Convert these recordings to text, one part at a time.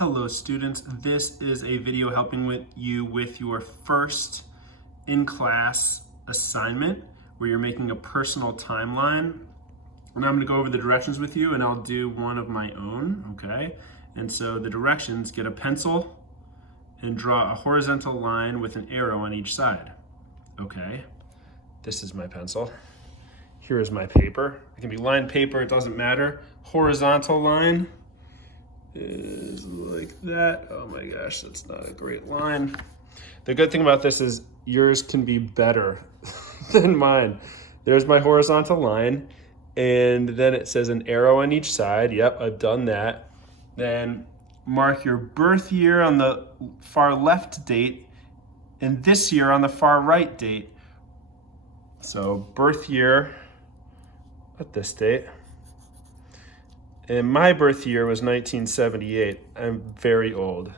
Hello students, this is a video helping you with your first in-class assignment where you're making a personal timeline. And I'm going to go over the directions with you and I'll do one of my own, okay? And so the directions: get a pencil and draw a horizontal line with an arrow on each side. Okay, this is my pencil. Here is my paper. It can be lined paper, it doesn't matter. Horizontal line is like that. Oh my gosh, that's not a great line. The good thing about this is yours can be better than mine. There's my horizontal line, and then it says an arrow on each side. Yep, I've done that. Then mark your birth year on the far left date and this year on the far right date. So birth year at this date. And my birth year was 1978. I'm very old.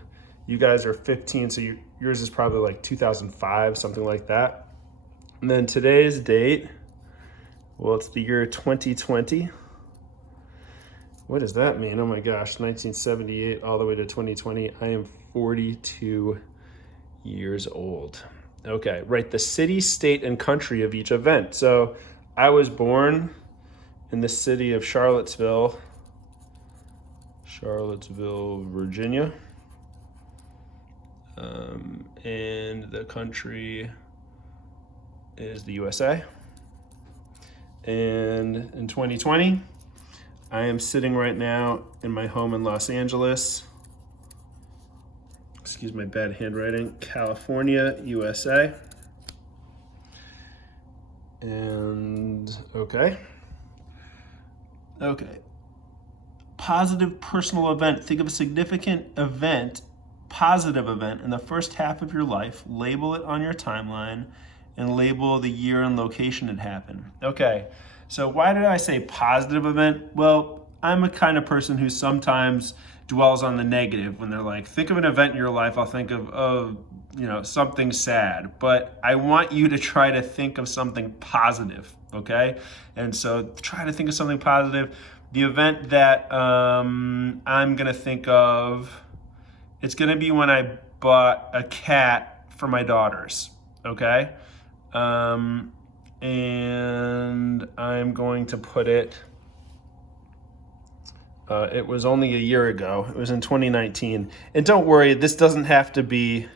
You guys are 15, so yours is probably like 2005, something like that. And then today's date, well, it's the year 2020. What does that mean? Oh my gosh, 1978 all the way to 2020. I am 42 years old. Okay, write the city, state, and country of each event. So I was born in the city of Charlottesville, Virginia. And the country is the USA. And in 2020, I am sitting right now in my home in Los Angeles. Excuse my bad handwriting. California, USA. And okay. Positive personal event. Think of a significant event, positive event in the first half of your life. Label it on your timeline and label the year and location it happened. Okay, so why did I say positive event? Well, I'm a kind of person who sometimes dwells on the negative. When they're like, think of an event in your life, I'll think of something sad. But I want you to try to think of something positive, okay? And so try to think of something positive. The event that I'm gonna think of, it's gonna be when I bought a cat for my daughters, okay? And I'm going to put it, it was only a year ago. It was in 2019. And don't worry, this doesn't have to be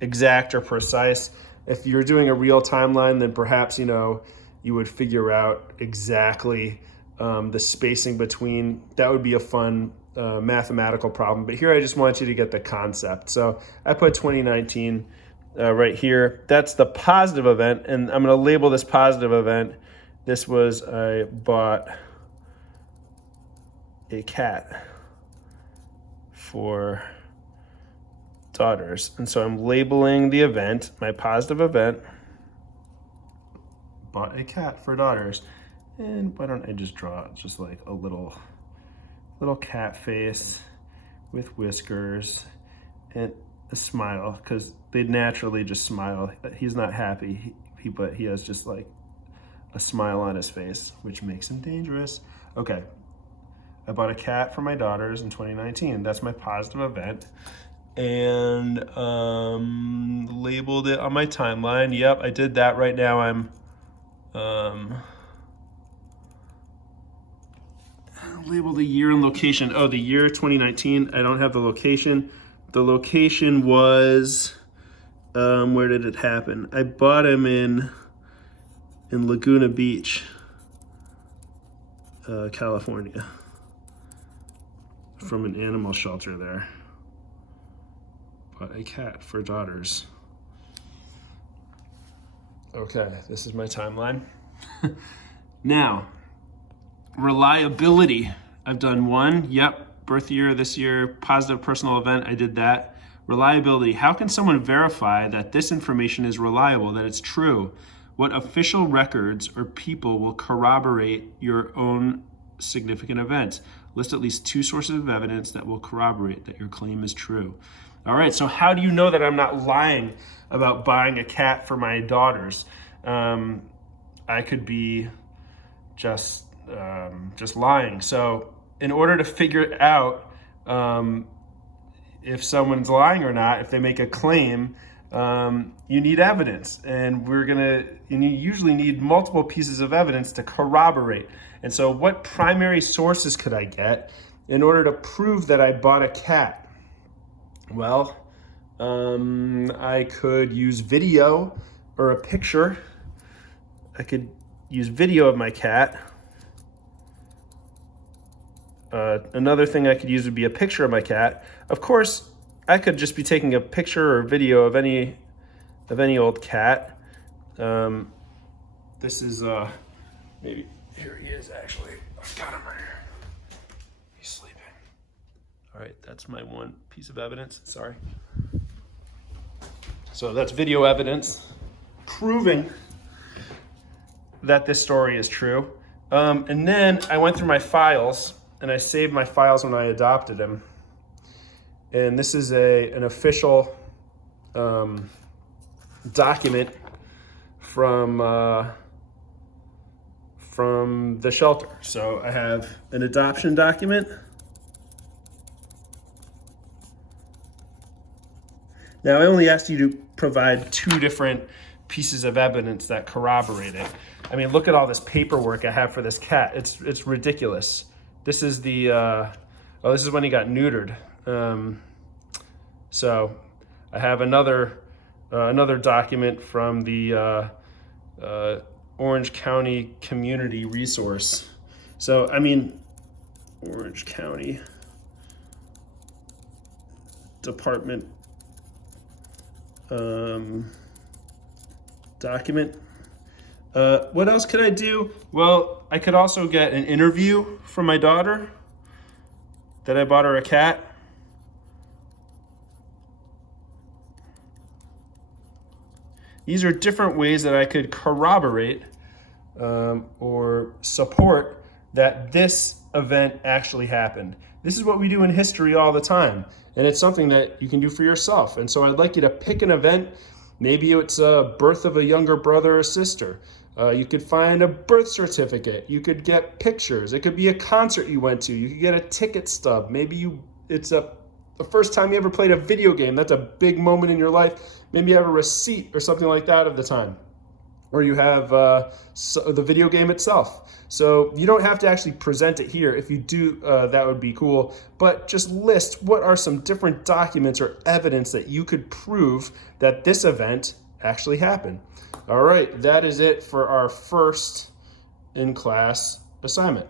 exact or precise. If you're doing a real timeline, then perhaps, you would figure out exactly the spacing between. That would be a fun mathematical problem. But here I just want you to get the concept. So I put 2019 right here. That's the positive event, and I'm going to label this positive event. This was, I bought a cat for daughters. And so I'm labeling the event, my positive event, bought a cat for daughters. And why don't I just draw just like a little cat face with whiskers and a smile, because they'd naturally just smile. He's not happy, but he has just like a smile on his face, which makes him dangerous. Okay, I bought a cat for my daughters in 2019. That's my positive event. And labeled it on my timeline. Yep, I did that. Right now I'm label the year and location. Oh, the year 2019. I don't have the location. The location was, where did it happen? I bought him in Laguna Beach, California, from an animal shelter there. Bought a cat for daughters. Okay, this is my timeline. Now, reliability. I've done one. Yep, birth year this year, positive personal event. I did that. Reliability. How can someone verify that this information is reliable, that it's true? What official records or people will corroborate your own significant events? List at least 2 sources of evidence that will corroborate that your claim is true. All right, so how do you know that I'm not lying about buying a cat for my daughters? I could be just lying. So in order to figure it out, if someone's lying or not, if they make a claim, you need evidence, and you usually need multiple pieces of evidence to corroborate. And so what primary sources could I get in order to prove that I bought a cat? Well, I could use video or a picture. I could use video of my cat. Another thing I could use would be a picture of my cat. Of course, I could just be taking a picture or video of any old cat. This is maybe here he is actually. I've got him right here. He's sleeping. All right, that's my one piece of evidence. Sorry. So that's video evidence proving that this story is true. And then I went through my files and I saved my files when I adopted him. And this is an official document from the shelter. So I have an adoption document. Now I only asked you to provide 2 different pieces of evidence that corroborate it. I mean, look at all this paperwork I have for this cat. It's ridiculous. This is this is when he got neutered. So I have another document from the Orange County Community Resource. So, I mean, Orange County Department document. What else could I do? Well, I could also get an interview from my daughter that I bought her a cat. These are different ways that I could corroborate or support that this event actually happened. This is what we do in history all the time, and it's something that you can do for yourself. And so I'd like you to pick an event. Maybe it's a birth of a younger brother or sister. You could find a birth certificate. You could get pictures. It could be a concert you went to. You could get a ticket stub. Maybe it's the first time you ever played a video game. That's a big moment in your life. Maybe you have a receipt or something like that of the time. Or you have the video game itself. So you don't have to actually present it here. If you do, that would be cool. But just list what are some different documents or evidence that you could prove that this event actually happened. All right, that is it for our first in-class assignment.